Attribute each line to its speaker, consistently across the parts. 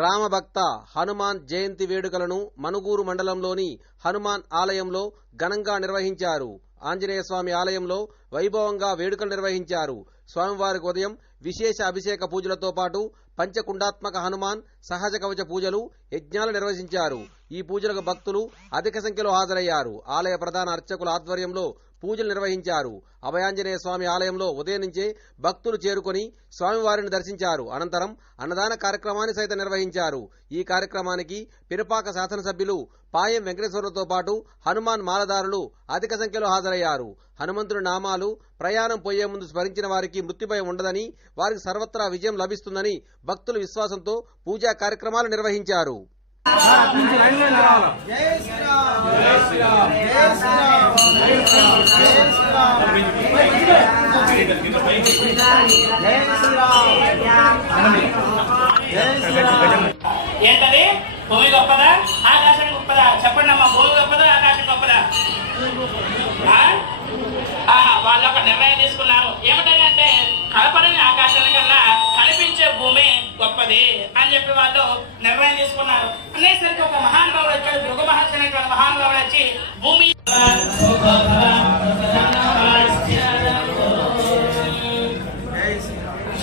Speaker 1: రామభక్త హనుమాన్ జయంతి వేడుకలను మనుగూరు మండలంలోని హనుమాన్ ఆలయంలో ఘనంగా నిర్వహించారు. ఆంజనేయస్వామి ఆలయంలో వైభవంగా వేడుకలు నిర్వహించారు. స్వామివారికి ఉదయం విశేష అభిషేక పూజలతో పాటు పంచకుండాత్మక హనుమాన్ సహజ కవచ పూజలు యజ్ఞాలు నిర్వహించారు. ఈ పూజలకు భక్తులు అధిక సంఖ్యలో హాజరయ్యారు. ఆలయ ప్రధాన అర్చకుల ఆధ్వర్యంలో పూజలు నిర్వహించారు. అభయాంజనేయ స్వామి ఆలయంలో ఉదయం నుంచే భక్తులు చేరుకొని స్వామివారిని దర్శించారు. అనంతరం అన్నదాన కార్యక్రమాన్ని సైతం నిర్వహించారు. ఈ కార్యక్రమానికి పిరపాక శాసనసభ్యులు పాయం వెంకటేశ్వరతో పాటు హనుమాన్ మాలదారులు అధిక సంఖ్యలో హాజరయ్యారు. హనుమంతుడి నామాలు ప్రయాణం పోయే ముందు స్మరించిన వారికి మృత్యుభయం ఉండదని వారికి సర్వత్రా విజయం లభిస్తుందని భక్తుల విశ్వాసంతో పూజా కార్యక్రమాలు నిర్వహించారు.
Speaker 2: ఏంటది? భూమి గొప్పదా? ఆకాశం గొప్పదా? చెప్పండి అమ్మా భూమి గొప్పదా ఆకాశం గొప్పదా? వాళ్ళు ఒక నిర్ణయం తీసుకున్నారు. ఏమిటని అంటే కలపడని ఆకాశం కన్నా కనిపించే భూమి గొప్పది అని చెప్పి వాళ్ళు నిర్ణయం తీసుకున్నారు. అనేసరికి ఒక మహానుభావుడు వచ్చాడు భృగు మహర్షి అనేటువంటి మహానుభావుడు వచ్చి భూమి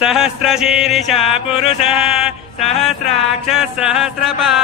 Speaker 3: सहस्रशीर्षा पुरुषः सहस्राक्ष सहस्रपात्